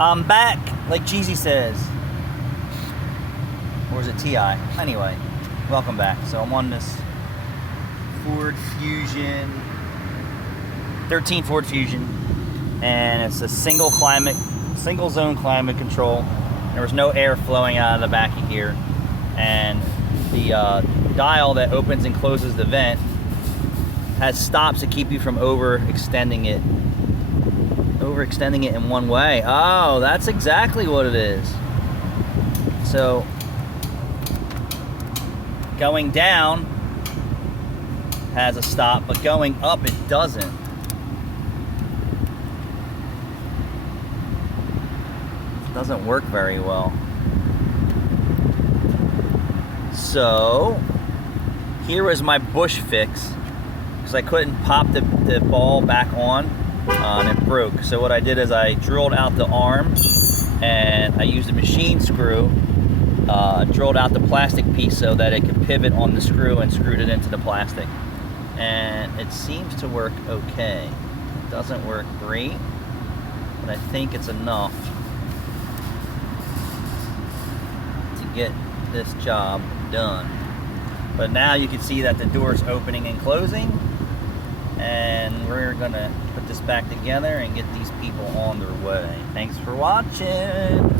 I'm back, like Jeezy says. Or is it T.I.? Anyway, welcome back. So I'm on this Ford Fusion, 13 Ford Fusion, and it's a single zone climate control. There was no air flowing out of the back of here, and the dial that opens and closes the vent has stops to keep you from overextending it in one way. Oh, that's exactly what it is. So going down has a stop, but going up it doesn't. It doesn't work very well. So here was my bush fix, because I couldn't pop the ball back on and it broke. So what I did is I drilled out the arm and I used a machine screw, drilled out the plastic piece so that it could pivot on the screw, and screwed it into the plastic. And it seems to work okay. It doesn't work great, but I think it's enough to get this job done. But now you can see that the door is opening and closing, and we're gonna put this back together and get these people on their way. Thanks for watching.